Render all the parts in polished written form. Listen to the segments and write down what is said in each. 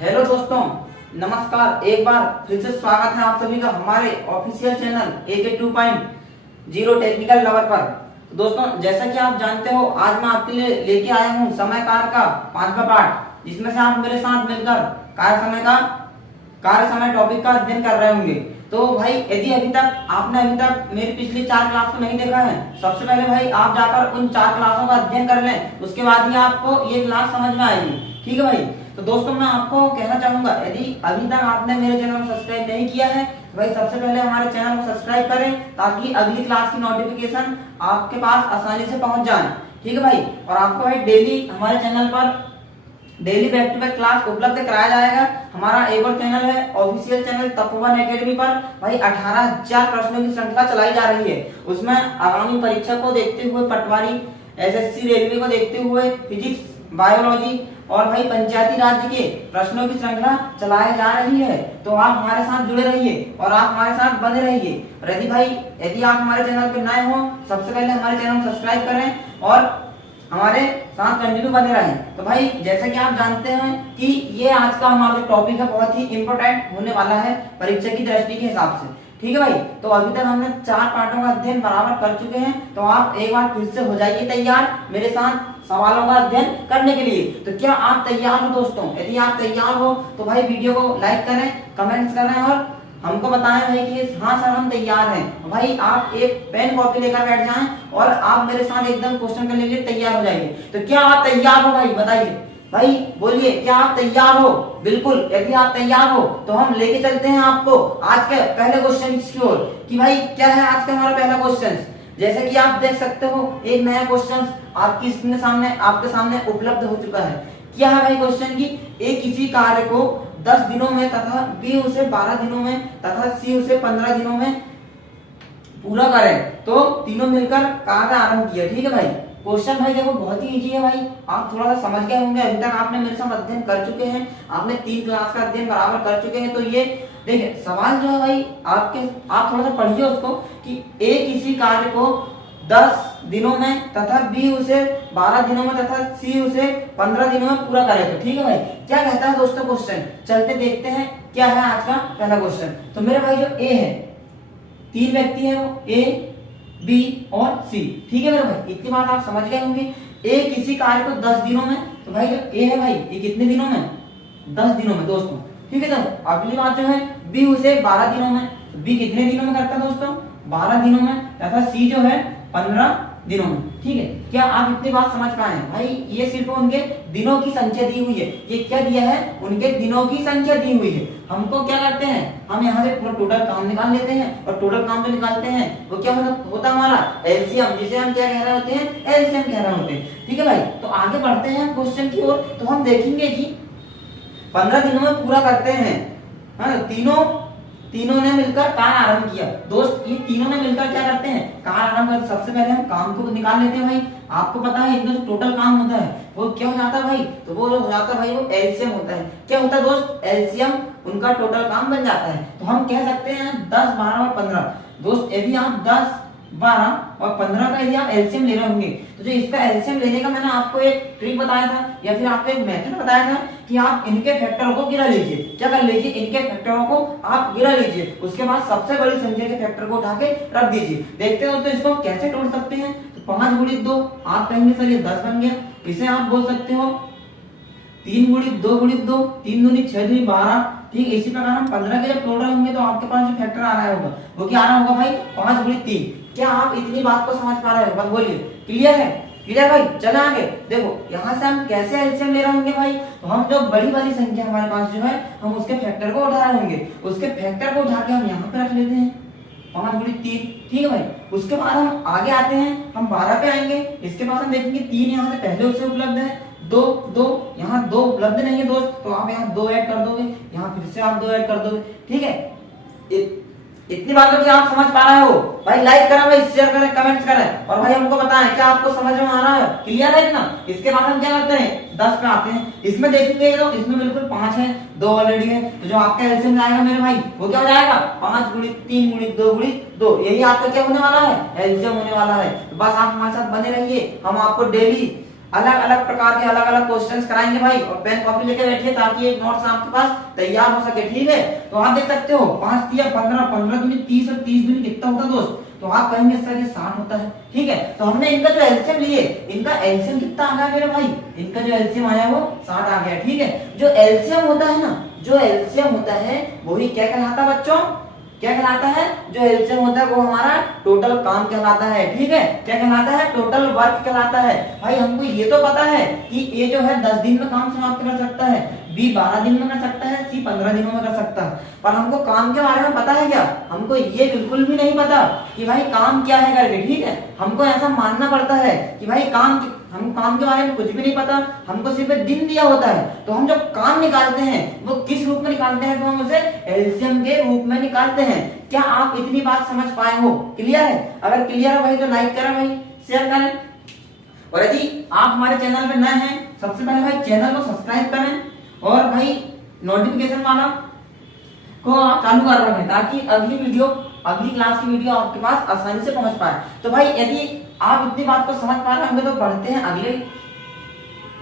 Hello दोस्तों, नमस्कार। एक बार फिर से स्वागत है आप सभी का हमारे official channel AK 2.0 technical lover पर। दोस्तों, जैसा कि आप जानते हो, आज मैं आपके लिए लेके आया हूँ समय कार्य का 5वां पार्ट, जिसमें से आप मेरे साथ मिलकर कार्य समय टॉपिक का अध्ययन कर रहे होंगे। तो भाई, यदि अभी तक मेरी पिछली 4 क्लास को नहीं देखा है, सबसे पहले भाई आप जाकर उन 4 क्लासों का अध्ययन कर लें, उसके बाद ही आपको ये क्लास समझ में आएगी। ठीक है भाई। तो दोस्तों, मैं आपको कहना चाहूंगा, यदि अभी तक आपने मेरे चैनल को सब्सक्राइब नहीं किया है तो भाई सबसे पहले हमारे चैनल को सब्सक्राइब करें, ताकि अगली क्लास की नोटिफिकेशन आपके पास आसानी से पहुंच जाए। ठीक है भाई। और आपको भाई डेली हमारे चैनल पर daily back to back class उपलब्ध कराया जाएगा। हमारा एक और चैनल है, ऑफिशियल चैनल तपोवन एकेडमी पर भाई 18,000 प्रश्नों की श्रृंखला चलाई जा रही है। उसमें आगामी परीक्षा को देखते हुए, पटवारी, SSC, रेलवे को देखते हुए फिजिक्स, बायोलॉजी और भाई पंचायती राज्य के प्रश्नों की श्रृंखला चलाई जा रही है। तो आप हमारे साथ जुड़े रहिए और आप हमारे साथ बने रहिए। और यदि आप हमारे चैनल पर नए हो, सबसे पहले हमारे चैनल को सब्सक्राइब करें और हमारे साथ कंटिन्यू बने रहें। तो भाई, जैसा कि आप जानते हैं कि ये आज का हमारा जो टॉपिक है बहुत ही इंपॉर्टेंट होने वाला है परीक्षा की दृष्टि के हिसाब से। ठीक है भाई। तो अभी तक हमने 4 पार्टों का अध्ययन बराबर कर चुके हैं। तो आप एक बार फिर से हो जाइए तैयार मेरे साथ सवालों का अध्ययन करने के लिए। तो क्या आप तैयार हो दोस्तों? यदि आप तैयार हो तो भाई वीडियो को लाइक करें, कमेंट्स करें और हमको बताएं भाई कि हाँ सर, हम तैयार हैं। भाई आप एक पेन कॉपी लेकर बैठ जाएं और आप मेरे साथ एकदम क्वेश्चन करने के लिए तैयार हो जाइए। तो क्या आप तैयार हो भाई? बताइए भाई, बोलिए, क्या आप तैयार हो? बिल्कुल। यदि आप तैयार हो तो हम लेके चलते हैं आपको आज के पहले क्वेश्चन की ओर। कि भाई क्या है आज का हमारा पहला क्वेश्चन। जैसे कि आप देख सकते हो, एक नया क्वेश्चन आपकी स्क्रीन सामने आपके सामने उपलब्ध हो चुका है। क्या है भाई क्वेश्चन की? ए किसी कार्य को 10 दिनों में तथा B उसे 12 दिनों में तथा C उसे 15 दिनों में पूरा करे, तो तीनों मिलकर कार्य आरंभ किया। ठीक है भाई। क्वेश्चन भाई देखो बहुत ही इजी है भाई, आप थोड़ा सा समझ गए होंगे। अभी तक आपने मेरे साथ अध्ययन कर चुके हैं, आपने 3 क्लास का अध्ययन बराबर कर चुके हैं। तो ये देखिए सवाल जो है भाई, आप थोड़ा सा पढ़िए उसको कि ए किसी कार्य को 10 दिनों में तथा B उसे 12 दिनों में तथा C उसे 15 दिनों में पूरा करेगा। ठीक है भाई। क्या कहता है दोस्तों क्वेश्चन? चलते देखते हैं क्या है आज का पहला क्वेश्चन। तो मेरे भाई जो A है, 3 व्यक्ति है, वो A, B और C। ठीक है मेरे भाई, इतनी बात आप समझ गए होंगे। A किसी कार्य को 10 दिनों में, तो भाई जो A है भाई, ये कितने दिनों में? 10 दिनों में दोस्तों। ठीक है। तो अगली बात जो है, B उसे 12 दिनों में, तो B कितने दिनों में करता है दोस्तों? 12 दिनों में तथा C जो है 15 दिनों में। ठीक है। क्या आप इतनी बात समझ पाए हैं? भाई ये सिर्फ उनके दिनों की संख्या दी हुई है। ये क्या दिया है? उनके दिनों की संख्या दी हुई है। हमको क्या करते हैं, हम यहाँ से पूरा टोटल काम निकाल लेते हैं और टोटल काम जो निकालते हैं वो क्या होता हमारा एलसीएम, जिसे हम क्या कह रहे होते हैं? एलसीएम कह रहे होते हैं। ठीक है भाई। तो आगे बढ़ते हैं क्वेश्चन की ओर। तो हम देखेंगे कि 15 दिनों में पूरा करते हैं। हाँ, तीनों ने मिलकर कार्य आरंभ किया। दोस्त, ये तीनों ने मिलकर क्या करते हैं? कार्य आरंभ करते। सबसे पहले हम काम को निकाल लेते हैं भाई। आपको पता है इनका जो टोटल काम होता है वो क्या हो जाता है भाई? तो वो हो जाता है भाई, वो एलसीएम होता है। क्या होता है दोस्त? एलसीएम उनका टोटल काम बन जाता है। तो हम कह सकते हैं 10, 12 और 15। दोस्त, यदि आप 10, 12 और 15 का यदि आप एलसीएम ले रहे होंगे, तो जो इसका एलसीएम लेने का मैंने आपको एक ट्रिक बताया था या फिर आपको एक मेथड बताया था कि आप इनके फैक्टरों को गिरा लीजिए। क्या कर लीजिए? इनके फैक्टरों को आप गिरा लीजिए। उसके बाद सबसे बड़ी संख्या के फैक्टर को उठा के रख दीजिए। देखते हो तो इसको कैसे तोड़ सकते हैं। तो 5 गुणित 2, आप कहेंगे सर ये 10 बन गया। इसे आप बोल सकते हो 3 गुणित 2 गुणित 2, 3 दूनी 6 दूनी 12। ठीक। इसी प्रकार हम 15 के जब तोड़ रहे होंगे तो आपके पास जो फैक्टर आ रहा होगा वो क्या आ रहा होगा भाई? 5 गुणित 3। क्या आप इतनी बात को समझ पा रहे हो? बस बोलिए, क्लियर है? क्लियर भाई। चले आगे। देखो यहाँ से हम कैसे एलसीएम ले रहे होंगे भाई? तो हम जो बड़ी वाली संख्या हमारे पास जो है, हम उसके फैक्टर को उठा रहे होंगे। उसके फैक्टर को उठा के हम यहाँ पे रख लेते हैं 5 गुणित 3। ठीक है भाई। उसके बाद हम आगे आते हैं, हम 12 पे आएंगे। इसके बाद हम देखेंगे 3 यहाँ से पहले उससे उपलब्ध है, 2 यहाँ 2 उपलब्ध नहीं है दोस्त, तो आप यहाँ 2 ऐड कर दोगे, यहाँ फिर से आप 2 ऐड कर दोगे। ठीक है। इतनी बातों की आप समझ पा रहे हो? भाई लाइक करें, भाई शेयर करें, कमेंट्स करें और भाई हमको बताएं क्या आपको समझ में आ रहा है? क्लियर है इतना? इसके बाद हम क्या करते हैं? 10 पे आते हैं। इसमें देखेंगे तो इसमें बिल्कुल 5 है, 2 ऑलरेडी है। तो जो आपका एलसीएम आएगा मेरे भाई वो क्या हो जाएगा? 5 गुणित 3 गुणित 2 गुणित 2। यही आपका क्या होने वाला है? एलसीएम होने वाला है। तो बस आप हमारे साथ बने रहिए। हम आपको डेली अलग अलग प्रकार के अलग अलग क्वेश्चंस कराएंगे भाई, और पेन कॉपी लेके बैठिए ताकि एक नोट्स आपके पास तैयार हो सके। ठीक है, तो आप देख सकते हो 5 तिया 15, 15 दूनी 30 और 30 दूनी कितना होता है दोस्त? तो आप कहेंगे सर ये 60 होता है। ठीक है, तो हमने इनका जो एलसीएम लिए, इनका एलसीएम कितना आ गया मेरे भाई? इनका जो एलसीएम आया वो 60 आ गया। ठीक है, जो एलसीएम होता है ना, जो एलसीएम होता है वही क्या कहलाता है बच्चों? क्या कहलाता है? जो एलसीएम होता है वो हमारा टोटल काम कहलाता है। ठीक है, क्या कहलाता है? टोटल वर्क कहलाता है। भाई हमको ये तो पता है कि ए जो है 10 दिन में काम समाप्त कर सकता है, बी 12 दिन में कर सकता है, सी 15 दिनों में कर सकता है, पर हमको काम के बारे में पता है क्या? हमको ये बिल्कुल भी नहीं पता कि भाई काम क्या है करके। ठीक है, हमको ऐसा मानना पड़ता है कि भाई हम काम के बारे में कुछ भी नहीं पता, हमको सिर्फ दिन दिया होता है, तो हम जो काम निकालते हैं वो किस रूप में निकालते हैं? तो हम उसे एलसीएम के रूप में निकालते हैं। क्या आप इतनी बात समझ पाए हो? क्लियर है? अगर क्लियर है भाई तो लाइक करें भाई, शेयर करें, और यदि आप हमारे चैनल पे नए हैं सबसे पहले भाई चैनल को सब्सक्राइब करें और भाई नोटिफिकेशन वाला को चालू कर रखें ताकि अगली क्लास की वीडियो आपके पास आसानी से पहुंच पाए। तो भाई यदि आप इतनी बात को समझ पा रहे होंगे तो बढ़ते हैं अगले,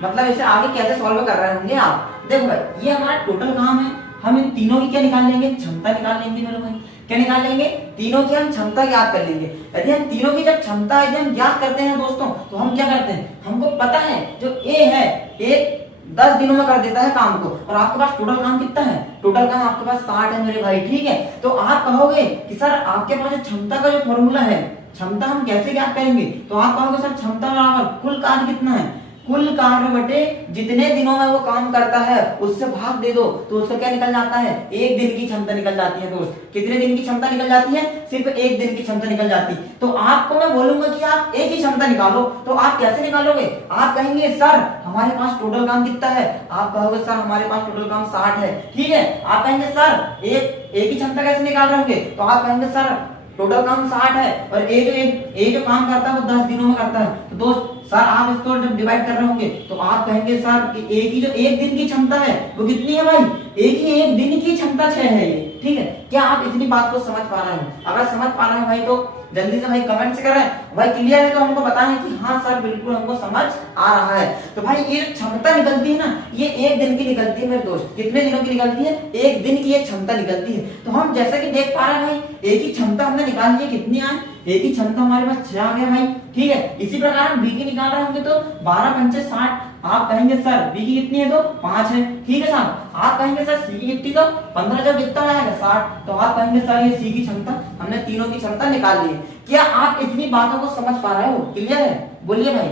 मतलब इसे आगे कैसे सॉल्व कर रहे होंगे आप। देखो भाई ये हमारा टोटल काम है, हम इन तीनों की क्या निकाल लेंगे? क्षमता निकाल लेंगे मेरे भाई। क्या निकाल लेंगे? तीनों की हम क्षमता ज्ञात कर लेंगे। यदि हम तीनों की जब क्षमता यदि हम ज्ञात करते हैं दोस्तों, तो हम क्या करते हैं? हमको पता है जो ए है, ए 10 दिनों में कर देता है काम को, और आपके पास टोटल काम कितना है? टोटल काम आपके पास 60 है मेरे भाई। ठीक है, तो आप कहोगे कि सर आपके पास क्षमता का जो फॉर्मूला है, क्षमता हम कैसे ज्ञात करेंगे? तो आप कहोगे सर क्षमता बराबर कुल कार्य कितना है? कुल कार्य बटे जितने दिनों में वो काम करता है उससे भाग दे दो, तो उसका क्या निकल जाता है? एक दिन की क्षमता निकल जाती है दोस्त। कितने दिन की क्षमता निकल जाती है? सिर्फ एक दिन की क्षमता निकल जाती है। तो आपको मैं बोलूंगा कि आप एक ही क्षमता निकालो, तो आप कैसे निकालोगे? आप कहेंगे सर हमारे पास टोटल काम कितना है? आप कहोगे सर हमारे पास टोटल काम 60 है। ठीक है, आप कहेंगे सर एक ही क्षमता कैसे निकाल रहे होंगे? तो आप कहेंगे सर टोटल काम 60 है और ए जो काम करता है वो 10 दिनों में करता है। तो दोस्त सर आप इसको जब डिवाइड कर रहे होंगे तो आप कहेंगे सर कि ए की जो एक दिन की क्षमता है वो कितनी है भाई? एक दिन की क्षमता 6 है ये। ठीक है, क्या आप इतनी बात को समझ पा रहे हो? अगर समझ पा रहे हैं भाई तो जल्दी से भाई कमेंट से करें। भाई क्लियर है तो हमको बताएं कि हाँ सर बिल्कुल हमको समझ आ रहा है। तो भाई ये क्षमता निकलती है ना, ये एक दिन की निकलती है मेरे दोस्त। कितने दिनों की निकलती है? एक दिन की ये क्षमता निकलती है। तो हम जैसा कि देख पा रहे हैं भाई एक ही क्षमता हमने निकाल ली है, कितनी आए? एक ही क्षमता हमारे पास 6 आ गया भाई। ठीक है, इसी प्रकार हम बी की निकाल रहे होंगे तो 12 पंचे 60। आप कहेंगे सर बी की कितनी है? तो 5 है। ठीक है साहब, आप कहेंगे सर सी की कितनी? तो 15 जब कितना आएगा 60। तो आप कहेंगे सर ये सी की क्षमता, हमने तीनों की क्षमता निकाल ली है। क्या आप इतनी बातों को समझ पा रहे हो? क्लियर है? बोलिए भाई,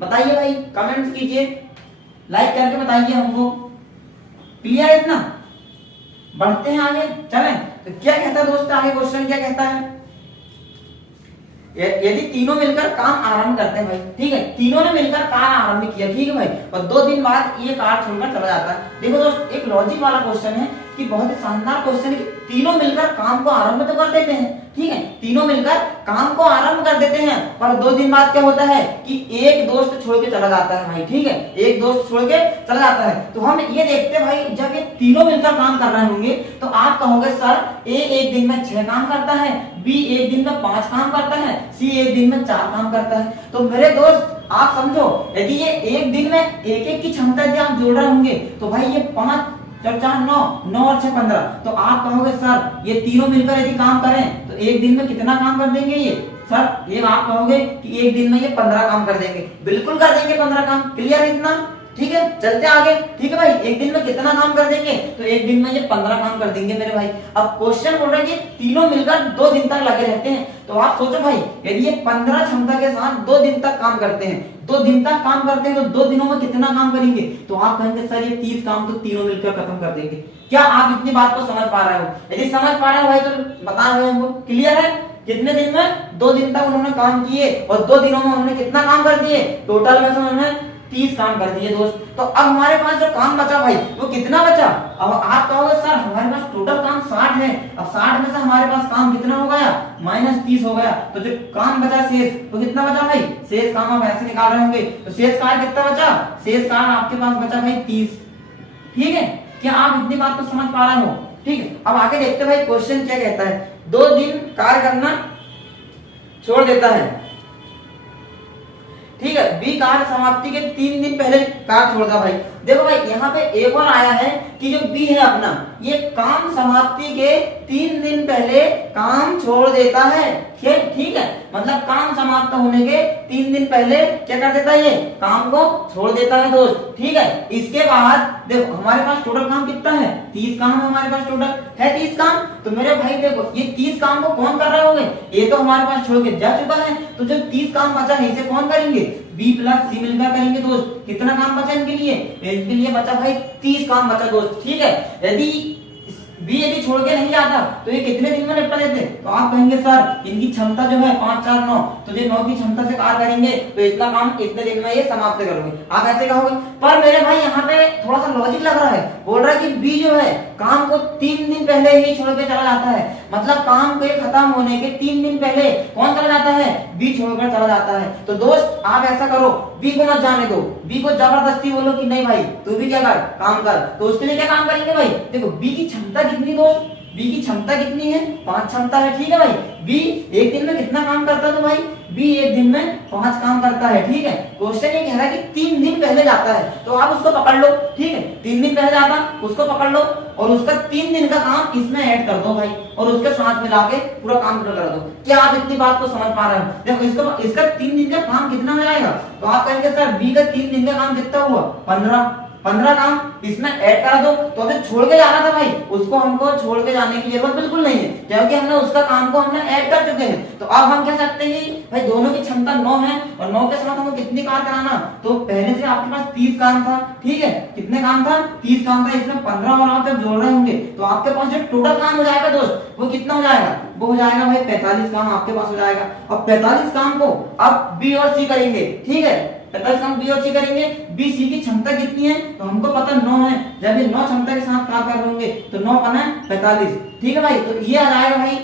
बताइए भाई, कमेंट्स कीजिए, लाइक करके बताइए हमको। क्लियर है इतना? बढ़ते हैं आगे, चलें। तो क्या कहता है दोस्त आगे क्वेश्चन क्या कहता है? यदि तीनों मिलकर काम आरंभ करते हैं भाई, ठीक है, तीनों ने मिलकर कार आरंभ किया, ठीक है भाई, और 2 दिन बाद ये कार छोड़कर चला जाता है। देखो दोस्त एक लॉजिक वाला क्वेश्चन है कि बहुत ही शानदार क्वेश्चन है कि तीनों मिलकर काम को आरंभ तो कर देते हैं, ठीक है, तीनों मिलकर काम को आरंभ कर देते हैं, पर 2 दिन बाद क्या होता है कि एक दोस्त छोड़ के चला जाता है भाई, ठीक है, एक दोस्त छोड़ के चला जाता है। तो हम ये देखते हैं भाई जब ये तीनों मिलकर काम कर रहे होंगे तो आप कहोगे सर ए एक दिन में 6 काम करता है, बी एक दिन में 5 काम करता है, सी एक दिन में 4 काम करता है। तो मेरे दोस्त आप समझो यदि ये एक दिन में एक की क्षमता यदि आप जोड़ रहे होंगे तो भाई ये 5 4 9 9 और 6 15। तो आप कहोगे सर ये तीनों मिलकर यदि काम करें तो एक दिन में कितना काम कर देंगे ये? सर ये आप कहोगे कि एक दिन में ये 15 काम कर देंगे, बिल्कुल कर देंगे 15 काम। क्लियर है इतना? ठीक है, चलते आगे। ठीक है भाई, एक दिन में कितना काम कर देंगे? तो एक दिन में ये 15 काम कर देंगे मेरे भाई। अब क्वेश्चन बोल रहा है कि तीनों मिलकर 2 दिन तक लगे रहते हैं। तो आप सोचो भाई यदि ये 15 क्षमता के साथ 2 दिन तक काम करते हैं, 2 दिन तक काम करते हैं तो 2 दिनों में कितना काम करेंगे? तो आप कहेंगे सर ये 30 काम तो तीनों मिलकर खत्म कर देंगे। क्या आप इतनी बात को समझ पा रहे हो? यदि समझ पा रहे हो भाई तो बता रहे हो हमको। क्लियर है? कितने दिन में? 2 दिन तक उन्होंने काम किए और 2 दिनों में उन्होंने कितना काम कर दिए? टोटल में से उन्होंने 30 काम कर दिए दोस्त। तो अब हमारे पास जो काम बचा भाई वो कितना बचा? अब आप कहोगे सर हमारे पास टोटल काम 60 है, अब 60 में से हमारे पास काम कितना हो गया? -30 हो गया। तो जो काम बचा शेष तो कितना बचा भाई? शेष काम आप ऐसे निकाल रहे होंगे तो शेष कार्य कितना बचा? शेष कार्य आपके पास बचा भाई 30। ठीक है, क्या आप इतनी बात को समझ पा रहे हो? ठीक है, अब आगे देखते भाई क्वेश्चन क्या कहता है। 2 दिन कार्य करना छोड़ देता है, ठीक है, बी कार्य समाप्ति के 3 दिन पहले कार्य छोड़ दिया भाई। देखो भाई यहाँ पे एक और आया है कि जो बी है अपना, ये काम समाप्ति के 3 दिन पहले काम छोड़ देता है। ठीक है, मतलब काम समाप्त होने के 3 दिन पहले क्या कर देता है, ये काम को छोड़ देता है दोस्त। ठीक है, इसके बाद देखो हमारे पास टोटल काम कितना है, 30 काम है हमारे पास, टोटल है 30 काम। तो मेरे भाई देखो ये 30 काम को कौन कर रहे होंगे, ये तो हमारे पास छोड़ के जा चुका है, तो जो 30 काम बचा है इसे कौन करेंगे, बी प्लस सी मिलकर करेंगे दोस्त। कितना काम बचा इनके लिए बचा भाई 30 काम बचा दोस्त। ठीक है, यदि छोड़ के नहीं जाता तो ये कितने दिन में निपटा देते, तो आप कहेंगे सर इनकी क्षमता जो है 5 4 9, तो ये 9 की क्षमता से कार्य करेंगे तो इतना काम इतने दिन में ये समाप्त करोगे, आप ऐसे कहोगे। पर मेरे भाई यहाँ पे थोड़ा सा लॉजिक लग रहा है, बोल रहा है कि बी जो है काम को 3 दिन पहले ही छोड़ के चला जाता है, मतलब काम के खत्म होने के 3 दिन पहले कौन चला जाता है, बी छोड़कर चला जाता है। तो दोस्त आप ऐसा करो, बी को मत जाने दो, बी को जबरदस्ती बोलो कि नहीं भाई तू भी क्या कर, काम कर। तो उसके लिए क्या काम करेंगे भाई, देखो बी की क्षमता कितनी दोस्त, बी की क्षमता कितनी है, 5 क्षमता है। ठीक है भाई, बी एक दिन में कितना काम करता है, तो भाई बी एक दिन में 5 काम करता है। ठीक है, क्वेश्चन ये कह रहा है कि 3 दिन पहले जाता है, तो आप उसको पकड़ लो। ठीक है, 3 दिन पहले जाता उसको पकड़ लो और उसका 3 दिन का काम इसमें ऐड कर दो भाई, और उसके साथ मिला के पूरा काम पूरा कर दो। क्या आप इतनी बात को समझ पा रहे हो, देखो इसका 3 दिन का काम कितना हो जाएगा, तो आप कहेंगे सर बी का 3 दिन का काम कितना हुआ, 15 काम इसमें ऐड करा दो। तो अभी छोड़ के जाना था भाई, उसको हमको छोड़ के जाने की जरूरत बिल्कुल नहीं है, क्योंकि हमने उसका काम को हमने ऐड कर चुके हैं। तो अब हम कह सकते हैं भाई दोनों की क्षमता 9 है, और 9 के साथ हमको कितनी कार कराना, तो पहले से आपके पास 30 काम था। ठीक है, कितने काम था, 30 काम था, इसमें 15 और आप जब जोड़ रहे होंगे तो आपके पास जो टोटल काम हो जाएगा दोस्त, वो कितना हो जाएगा, वो हो जाएगा भाई 45 काम आपके पास हो जाएगा। और 45 काम को अब बी और सी करेंगे। ठीक है, 45 काम बी और सी करेंगे, बी सी की क्षमता कितनी है, तो हमको पता 9 है, जब ये 9 क्षमता के साथ काम कर रहे होंगे तो 9 पना 45। ठीक है भाई, तो ये आ जाएगा भाई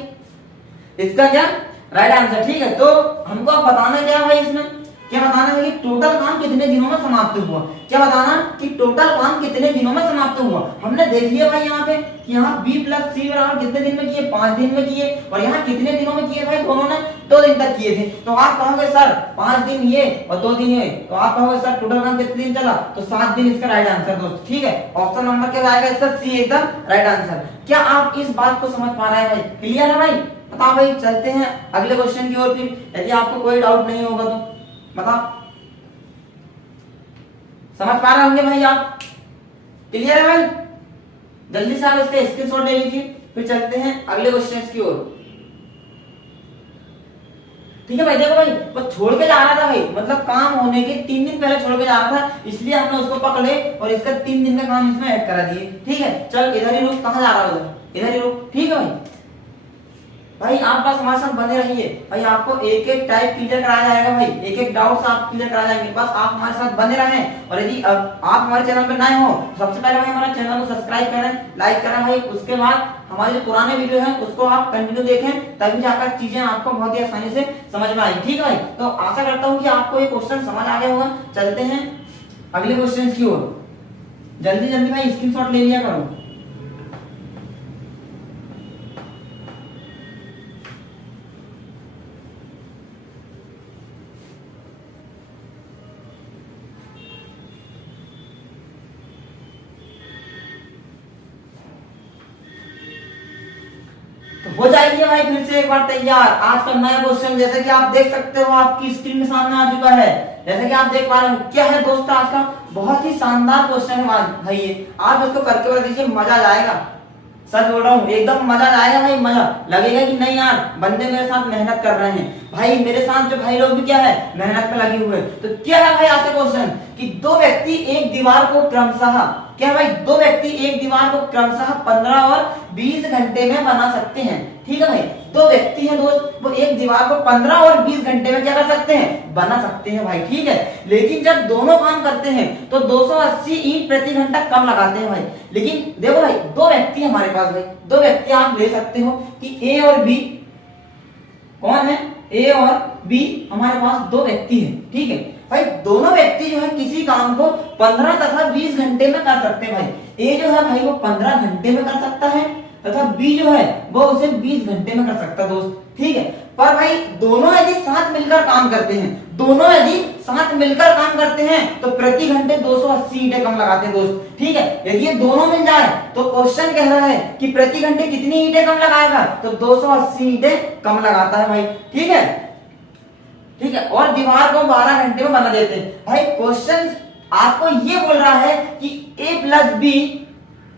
इसका क्या राइट आंसर। ठीक है, तो हमको अब बताना क्या है भाई, इसमें क्या बताना है कि टोटल काम कितने दिनों में समाप्त हुआ, क्या बताना कि टोटल काम कितने दिनों में समाप्त हुआ। हमने देख लिया भाई यहाँ पे कि यहाँ बी प्लस सी बराबर कितने दिन में किए, 5 दिन में किए, और यहाँ कितने दिनों में किए भाई, दोनों ने 2 दिन तक किए थे। तो आप कहोगे सर 5 दिन ये और 2 दिन ये, तो आप कहोगे सर टोटल काम कितने दिन चला, तो 7 दिन इसका राइट आंसर दोस्त। ठीक है, ऑप्शन नंबर क्या आएगा इसका, सी एकदम राइट आंसर। क्या आप इस बात को समझ पा रहे हैं भाई, क्लियर है भाई, बताओ भाई। चलते हैं अगले क्वेश्चन की ओर, फिर यदि आपको कोई डाउट नहीं होगा तो बताओ, समझ पा रहे होंगे भाई आप, क्लियर है भाई। जल्दी से आप इसके स्क्रीनशॉट ले लीजिए, फिर चलते हैं अगले क्वेश्चन की ओर। ठीक है भाई, देखो भाई वो छोड़ के जा रहा था भाई, मतलब काम होने के 3 दिन पहले छोड़ के जा रहा था, इसलिए हमने उसको पकड़े और इसका 3 दिन का काम इसमें ऐड करा दिए। ठीक है, चल इधर ही रुक, कहाँ जा रहा है, इधर ही रुक। ठीक है भाई आप बस हमारे साथ बने रहिए भाई, आपको एक एक टाइप क्लियर कराया जाएगा भाई, एक एक डाउट्स आप क्लियर कराए जाएंगे, बस आप हमारे साथ बने रहें। और यदि आप हमारे चैनल पर नए हो, सबसे पहले भाई हमारे चैनल को सब्सक्राइब करें, लाइक करें भाई, उसके बाद हमारे जो पुराने वीडियो हैं उसको आप कंटिन्यू देखें, तभी जाकर चीजें आपको बहुत ही आसानी से समझ में आएंगी। ठीक है भाई, तो आशा करता हूँ कि आपको ये क्वेश्चन समझ आ गया होगा। चलते हैं अगले क्वेश्चन की ओर, जल्दी जल्दी भाई स्क्रीनशॉट ले लिया करो। हो जाएगी भाई फिर से एक बार तैयार आज का नया क्वेश्चन, जैसे कि आप देख सकते हो आपकी स्क्रीन में सामने आ चुका है, जैसे कि आप देख पा रहे हो। क्या है दोस्तों आज का बहुत ही शानदार क्वेश्चन है भाई, ये आप इसको करके बता दीजिए, मजा आ जाएगा, सच बोल रहा हूँ, एकदम मजा आएगा भाई, मजा लगेगा कि नहीं यार बंदे मेरे साथ मेहनत कर रहे हैं भाई, मेरे साथ जो भाई लोग भी क्या है मेहनत में लगे हुए। तो क्या है भाई आज का क्वेश्चन कि 2 व्यक्ति एक दीवार को क्रमशः, क्या भाई 2 व्यक्ति एक दीवार को क्रमशः 15 और 20 घंटे में बना सकते हैं। ठीक है भाई, 2 व्यक्ति हैं दोस्त, वो एक दीवार को 15 और 20 घंटे में क्या कर सकते हैं, बना सकते हैं भाई। ठीक है, लेकिन जब दोनों काम करते हैं तो 280 ईंट प्रति घंटा कम लगाते हैं भाई। लेकिन देखो भाई 2 व्यक्ति हमारे पास भाई, 2 व्यक्ति आप ले सकते हो कि ए और बी, कौन है ए और बी, हमारे पास 2 व्यक्ति हैं। ठीक है भाई, दोनों व्यक्ति जो है किसी काम को 15 तथा 20 घंटे में कर सकते हैं भाई। ए जो है भाई वो 15 घंटे में कर सकता है, तथा बी जो है वो उसे 20 घंटे में कर सकता है दोस्त। ठीक है, पर भाई दोनों यदि साथ मिलकर काम करते हैं, दोनों यदि साथ मिलकर काम करते हैं तो प्रति घंटे 280 ईंटें कम लगाते हैं दोस्त। ठीक है, यदि ये दोनों मिल जाए तो क्वेश्चन कह रहा है कि प्रति घंटे कितनी ईंटें कम लगाएगा, तो 280 ईंटें कम लगाता है भाई। ठीक है, ठीक है, और दीवार को 12 घंटे में बना देते हैं। भाई क्वेश्चन आपको ये बोल रहा है कि ए प्लस बी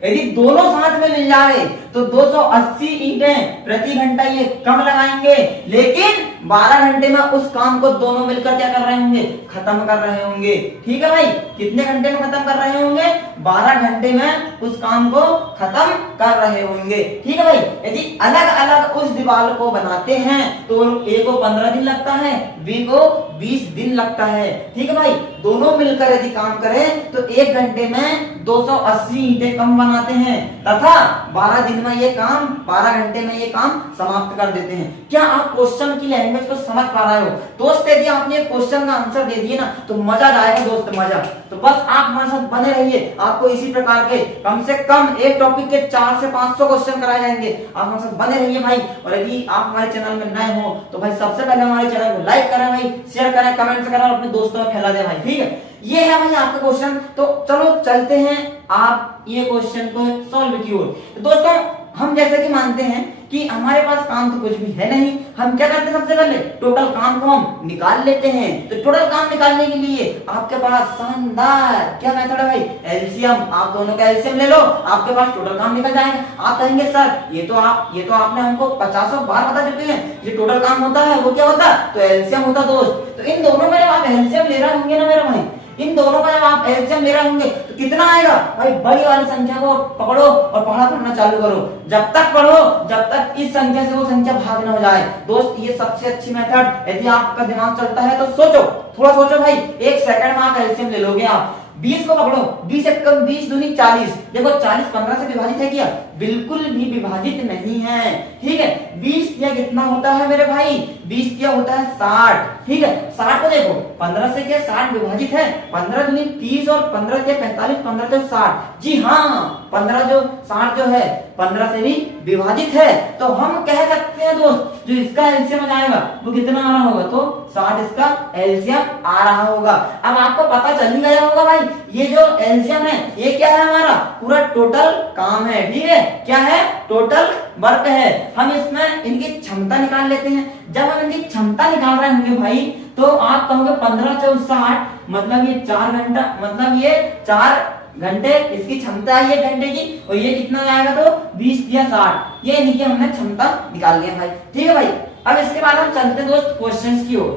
यदि दोनों साथ में मिल जाए तो 280 ईंटें प्रति घंटा ये कम लगाएंगे, लेकिन 12 घंटे में उस काम को दोनों मिलकर क्या कर रहे होंगे, खत्म कर रहे होंगे। ठीक है भाई, कितने घंटे में खत्म कर रहे होंगे, 12 घंटे में उस काम को खत्म कर रहे होंगे। ठीक है भाई, यदि अलग अलग उस दीवार को बनाते हैं तो ए को 15 दिन लगता है, बी को 20 दिन लगता है। ठीक है भाई, दोनों मिलकर यदि काम करें तो 1 घंटे में 280 ईंटें कम बनाते हैं तथा 12 दिन में ये काम, 12 घंटे में ये काम समाप्त कर देते हैं। क्या आप क्वेश्चन की लैंग्वेज को समझ पा रहे हो दोस्त? यदि आपने क्वेश्चन का आंसर दे दिए ना तो मजा आएगा दोस्त, मजा। तो बस आप हमारे साथ बने रहिए, आपको इसी प्रकार के कम से कम एक टॉपिक के 400 से 500 क्वेश्चन कराए जाएंगे। आप हमारे साथ बने रहिए भाई। और यदि आप हमारे चैनल में नए हो तो भाई सबसे पहले हमारे चैनल को लाइक करें भाई, शेयर करें, कमेंट करें और अपने दोस्तों में फैला दें भाई। ठीक है, ये है भाई आपका क्वेश्चन। तो चलो चलते हैं आप ये क्वेश्चन को सॉल्व की ओर। तो दोस्तों हम जैसे कि मानते हैं कि हमारे पास काम तो कुछ भी है नहीं, हम क्या करते हैं, सबसे पहले टोटल काम को हम निकाल लेते हैं। तो टोटल काम निकालने के लिए आपके पास शानदार क्या मेथड है भाई, एलसीएम। आप दोनों का एलसीएम ले लो, आपके पास टोटल काम निकल जाएगा। आप कहेंगे सर ये तो आपने हमको 50 बार बता चुके हैं, जो टोटल काम होता है वो क्या होता है, तो एलसीएम होता दोस्त। तो इन दोनों में जब आप एलसीएम ले रहे होंगे ना मेरे भाई, इन दोनों का जब आप एलसीएम ले रहे होंगे तो कितना आएगा भाई, बड़ी वाली संख्या को पकड़ो और पढ़ना चालू करो। जब तक पढ़ो जब तक इस संख्या से वो संख्या भाग न हो जाए। दोस्त ये सबसे अच्छी मेथड, यदि आपका दिमाग चलता है तो सोचो, थोड़ा सोचो भाई, 1 सेकंड में आप एलसीएम ले लोगे। आप 20 को पकड़ो, 20 से कम 20 दूनी 40। देखो 40 15 से विभाजित है क्या, बिल्कुल भी विभाजित नहीं है। ठीक है, 20 या कितना होता है मेरे भाई, 20 क्या होता है 60। ठीक है, 60 को देखो 15 से क्या 60 विभाजित है, 15 दूनी 30 और 15 क्या 45, 15 तो 60। जी हाँ, 15 जो 60 जो है 15 से भी विभाजित है। तो हम कह सकते हैं दोस्त जो इसका एलसीएम आ जाएगा वो कितना आ रहा होगा, तो 60 इसका एलसीएम आ रहा होगा। अब आपको पता चल ही गया होगा भाई, ये जो एलसीएम है ये क्या है, हमारा पूरा टोटल काम है। ठीक है, क्या है, टोटल वर्क है। हम इसमें इनकी क्षमता निकाल लेते हैं। जब हम इनकी क्षमता निकाल रहे होंगे भाई तो आप कहोगे 15 × 60 मतलब ये 4 घंटा, मतलब ये 4 घंटे इसकी क्षमता है 1 घंटे की, और ये कितना आएगा तो 20 या 60। ये इनकी हमने क्षमता निकाल लिया भाई। ठीक है भाई, अब इसके बाद हम चलते हैं दोस्त क्वेश्चंस की ओर।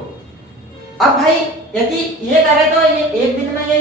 अब भाई यदि ये करे तो ये 1 दिन में ये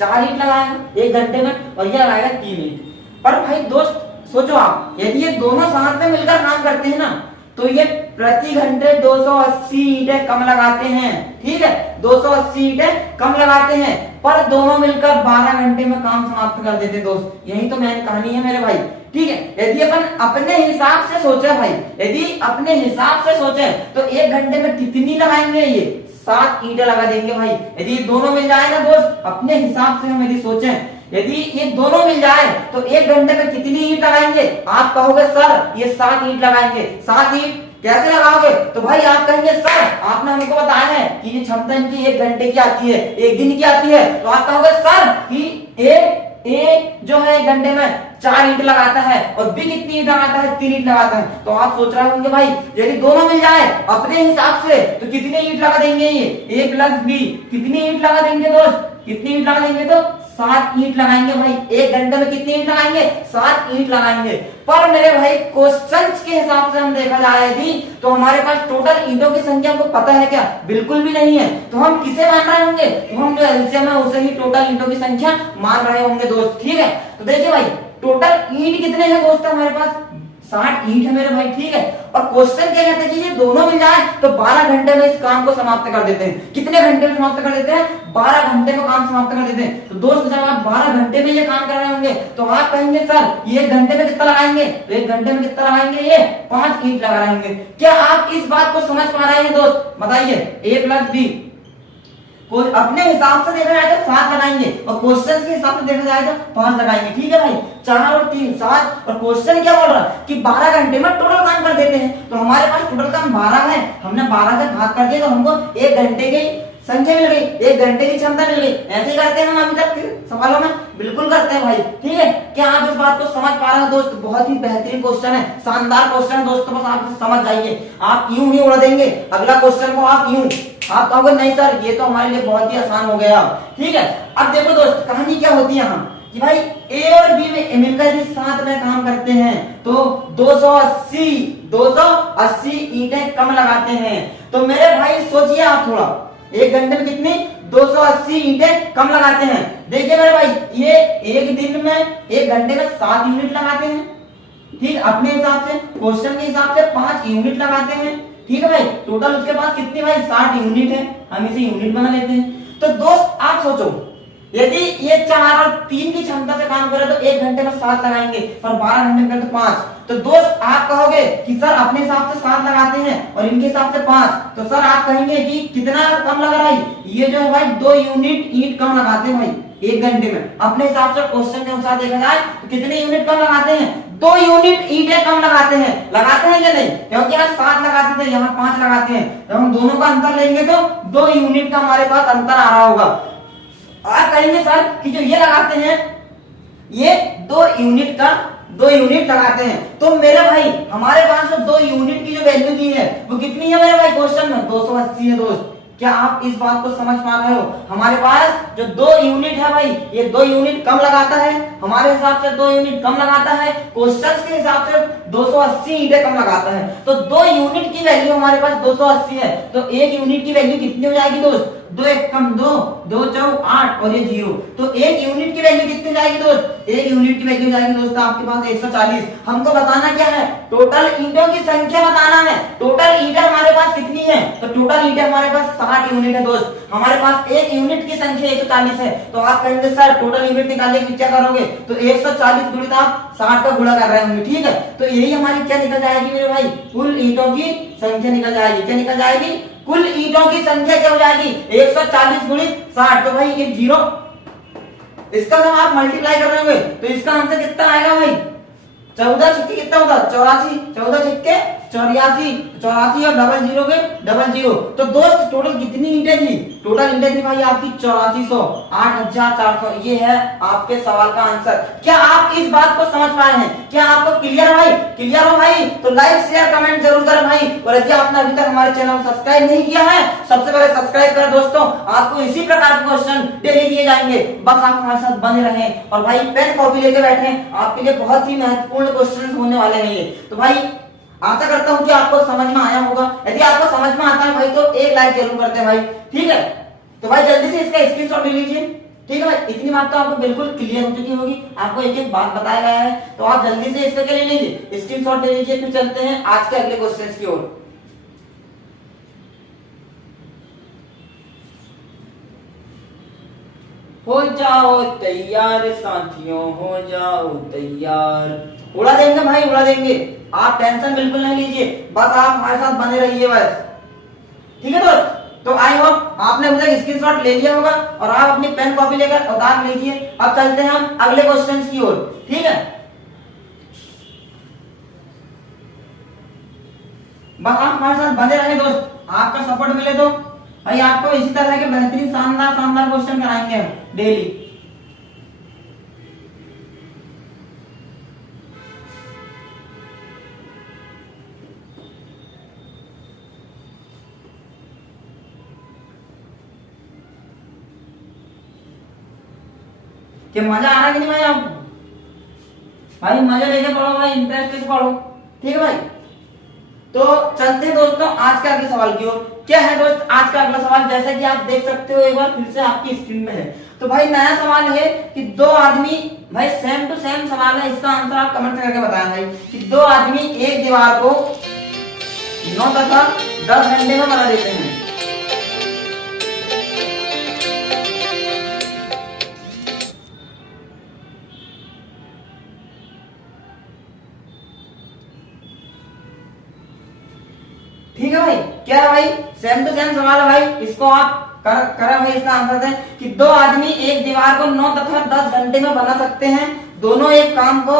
4 ईंट लगाएगा 1 घंटे में, और ये लगाएगा 3 ईंट। पर भाई दोस्त सोचो आप, यदि ये दोनों साथ में मिलकर काम करते हैं ना तो ये प्रति घंटे 280 ईंटें कम लगाते हैं। ठीक है, 280 ईंटें कम लगाते हैं, पर दोनों मिलकर 12 घंटे में काम समाप्त कर देते दोस्त। यही तो मेन कहानी है मेरे भाई। ठीक है, यदि अपन अपने हिसाब से सोचे भाई, यदि अपने हिसाब से सोचे तो 1 घंटे में कितनी लगाएंगे, ये 7 ईंटें लगा देंगे भाई। यदि ये दोनों मिल जाए ना दोस्त, अपने हिसाब से हम यदि सोचें, यदि ये दोनों मिल जाए तो 1 घंटे में कितनी ईंट लगाएंगे? आप कहोगे सर ये 7 ईंट लगाएंगे। 7 ईंट कैसे लगाओगे? तो भाई आप कहेंगे सर आपने हमको बताया है कि ये क्षमता इनकी 1 घंटे की आती है, 1 दिन की आती है। तो आप कहोगे सर कि ए जो है 1 घंटे में 4 ईंट लगाता है और बी कितनी ईंट लगाता है, 3 ईंट लगाता है। तो आप सोच रहे होंगे भाई यदि दोनों मिल जाए अपने हिसाब से तो कितने ईंट लगा देंगे, ये ए प्लस बी कितनी ईंट लगा देंगे दोस्त, कितनी ईंट लगा देंगे तो 7 ईंट लगाएंगे भाई। 1 घंटे में कितनी ईंट लगाएंगे, 7 ईंट लगाएंगे। पर मेरे भाई क्वेश्चंस के हिसाब से हम देखा जाए यदि तो हमारे पास टोटल ईंटों की संख्या हमको पता है क्या, बिल्कुल भी नहीं है। तो हम किसे मान रहे होंगे, तो हम जो एलसीएम है उसे ही टोटल ईंटों की संख्या मान रहे होंगे दोस्त। ठीक है, तो देखिए भाई टोटल ईंट कितने हैं दोस्त, हमारे पास 60 ईंट है मेरे भाई। ठीक है, और क्वेश्चन क्या कहते हैं कि ये दोनों मिल जाए तो 12 घंटे में इस काम को समाप्त कर देते हैं। कितने घंटे में समाप्त कर देते हैं, 12 घंटे में काम समाप्त कर देते हैं। तो दोस्त जब आप 12 घंटे में ये काम कर रहे होंगे तो आप कहेंगे सर ये 1 घंटे में कितना लगाएंगे, तो 1 घंटे में कितना लगाएंगे, ये 5 ईंट लगा रहेंगे। क्या आप इस बात को समझ पा रहे हैं दोस्त, बताइए। ए प्लस बी कोई अपने हिसाब से देखा जाए तो 7 लगाएंगे और क्वेश्चन के हिसाब से देखा जाए तो 5 लगाएंगे। ठीक है भाई, 4 और 3 7 और क्वेश्चन क्या बोल रहा है कि 12 घंटे में टोटल काम कर देते हैं। तो हमारे पास टोटल काम 12 है, हमने 12 से भाग कर दिया तो हमको 1 घंटे की संख्या मिल गई, 1 घंटे की क्षमता मिल गई। ऐसे ही करते हैं हम अभी तक के सवालों में, बिल्कुल करते हैं भाई। ठीक है, क्या आप इस बात को समझ पा रहे हो दोस्त? बहुत ही बेहतरीन क्वेश्चन है, शानदार क्वेश्चन दोस्तों, बस आप समझ जाइए। आप यूं ही उड़ा देंगे अगला क्वेश्चन को, आप यूं आप कहोगे नहीं सर ये तो हमारे लिए बहुत ही आसान हो गया। ठीक है, अब देखो दोस्त कहानी क्या होती है यहाँ कि भाई ए और बी में मिलकर यदि साथ में काम करते हैं तो 280 ईंटें कम लगाते हैं। तो मेरे भाई सोचिए आप थोड़ा, 1 घंटे में कितनी 280 ईंटें कम लगाते हैं। देखिए मेरे भाई, ये एक दिन में 1 घंटे में 7 यूनिट लगाते हैं। ठीक, अपने हिसाब से क्वेश्चन के हिसाब से 5 यूनिट लगाते हैं। ठीक है भाई, टोटल उसके पास कितनी भाई 60 यूनिट है, हम इसे यूनिट बना लेते हैं। तो दोस्त आप सोचो, यदि ये 4 और 3 की क्षमता से काम करे तो 1 घंटे में 7 लगाएंगे और 12 घंटे में करे तो 5। तो दोस्त आप कहोगे कि सर अपने हिसाब से 7 लगाते हैं और इनके हिसाब से 5, तो सर आप कहेंगे कि कितना कम लगा रहा है? ये जो है भाई 2 यूनिट ईंट कम लगाते हैं भाई 1 घंटे में। अपने हिसाब से क्वेश्चन के अनुसार देखा जाए तो कितने यूनिट कम लगाते हैं? 2 यूनिट ईंटें कम लगाते हैं। लगाते हैं या नहीं? क्योंकि यहाँ 7 लगाते थे, यहाँ 5 लगाते हैं, तो हम दोनों का अंतर लेंगे तो 2 यूनिट का हमारे पास अंतर आ रहा होगा। आप कहेंगे सर कि जो ये लगाते हैं ये 2 यूनिट लगाते हैं। तो मेरे भाई हमारे पास जो 2 यूनिट की जो वैल्यू दी है वो कितनी है मेरे भाई क्वेश्चन में? 280 है दोस्त। क्या आप इस बात को समझ पा रहे हो? हमारे पास जो 2 यूनिट है भाई, ये 2 यूनिट कम लगाता है, हमारे हिसाब से 2 यूनिट कम लगाता है, क्वेश्चंस के हिसाब से 280 ईंटें कम लगाता है। तो 2 यूनिट की वैल्यू हमारे पास 280 है, तो 1 यूनिट की वैल्यू कितनी हो जाएगी दोस्त? 2 1 कम 2, 2 4 8 और ये 0। तो 1 यूनिट की वैल्यू कितनी जाएगी दोस्त? 1 यूनिट की वैल्यू जाएगी दोस्त आपके पास 140। हमको बताना क्या है? टोटल ईंटों की संख्या बताना है। टोटल ईंटें हमारे पास कितनी है? तो टोटल ईंटें हमारे पास 60 यूनिट है दोस्त। हमारे पास 1 यूनिट की संख्या 140 है। तो आप कहेंगे सर टोटल यूनिट निकालने की क्या करोगे? तो 140 गुणित आप 60 का गुणा कर रहे होंगे। ठीक है, तो यही हमारी क्या निकल जाएगी मेरे भाई? कुल ईंटों की संख्या निकल जाएगी। क्या निकल जाएगी? कुल ईंटों की संख्या क्या हो जाएगी? 140 गुणित 60। तो भाई ये 0, इसका जब आप मल्टीप्लाई कर रहे होंगे तो इसका आंसर कितना आएगा भाई? 14 छक्के कितना होता? 84, 14 छक्के 84, 84 और डबल जीरो के डबल जीरो। तो दोस्त टोटल कितनी ईंटें थी? टोटल ईंटें थी भाई आपकी 8400, 8400। ये है आपके सवाल का आंसर। क्या आप इस बात को समझ पा रहे हैं? क्या आपको क्लियर है भाई? क्लियर हो भाई तो लाइक शेयर कमेंट जरूर करें भाई। और यदि आपने अभी तक हमारे चैनल को सब्सक्राइब नहीं किया है, सबसे पहले सब्सक्राइब करें दोस्तों। आपको इसी प्रकार के क्वेश्चन डेली दिए जाएंगे, बस आप हमारे साथ बने रहें और भाई पेन कॉपी लेके बैठें, आपके लिए बहुत ही महत्वपूर्ण क्वेश्चन होने वाले हैं ये। तो भाई आशा करता हूं कि आपको समझ में आया होगा। यदि आपको समझ में आता है भाई तो एक लाइक जरूर करते हैं भाई। ठीक है, तो भाई जल्दी से इसका स्क्रीनशॉट ले लीजिए। ठीक है भाई, इतनी बात तो आपको बिल्कुल क्लियर हो चुकी होगी, आपको एक एक बात बताया गया है, तो आप जल्दी से इसका क्या ले लीजिए, स्क्रीनशॉट ले लीजिए। फिर चलते हैं आज के अगले क्वेश्चन की ओर। हो जाओ तैयार साथियों, हो जाओ तैयार। उड़ा देंगे भाई, उड़ा देंगे, आप टेंशन बिल्कुल नहीं लीजिए, बस आप हमारे साथ बने रहिए बस। ठीक है दोस्त, तो आई होप आपने अभी तक स्क्रीनशॉट ले लिया होगा और आप अपनी पेन कॉपी लेकर और दाग लीजिए। अब चलते हैं हम अगले क्वेश्चन की ओर। ठीक है, बस आप हमारे साथ बने रहे दोस्त, आपका सपोर्ट मिले तो भाई आपको इसी तरह के बेहतरीन शानदार शानदार क्वेश्चन कराएंगे हम डेली। कि मजा आ रहा है कि नहीं भाई आपको? भाई मजा लेके पढ़ो भाई, इंटरेस्ट से पढ़ो। ठीक है भाई, तो चलते हैं दोस्तों आज के अगले सवाल की ओर। क्या है दोस्त आज का अगला सवाल? जैसा कि आप देख सकते हो एक बार फिर से आपकी स्क्रीन में है। तो भाई नया सवाल है कि 2 आदमी, भाई सेम टू सेम सवाल है, इसका आंसर आप कमेंट करके बताएं भाई कि 2 आदमी एक दीवार को 9 तथा 10 घंटे में बना देते हैं। ठीक है भाई, क्या है भाई? सेम टू सेम सवाल है भाई, इसको आप करा भाई इसका आंसर है कि दो आदमी एक दीवार को 9 तथा 10 घंटे में बना सकते हैं। दोनों एक काम को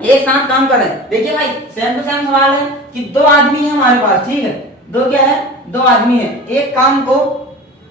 एक साथ काम कर रहे हैं। देखिए भाई सेम टू सेम सवाल है कि दो आदमी है हमारे पास, ठीक है, दो क्या है, दो आदमी है, एक काम को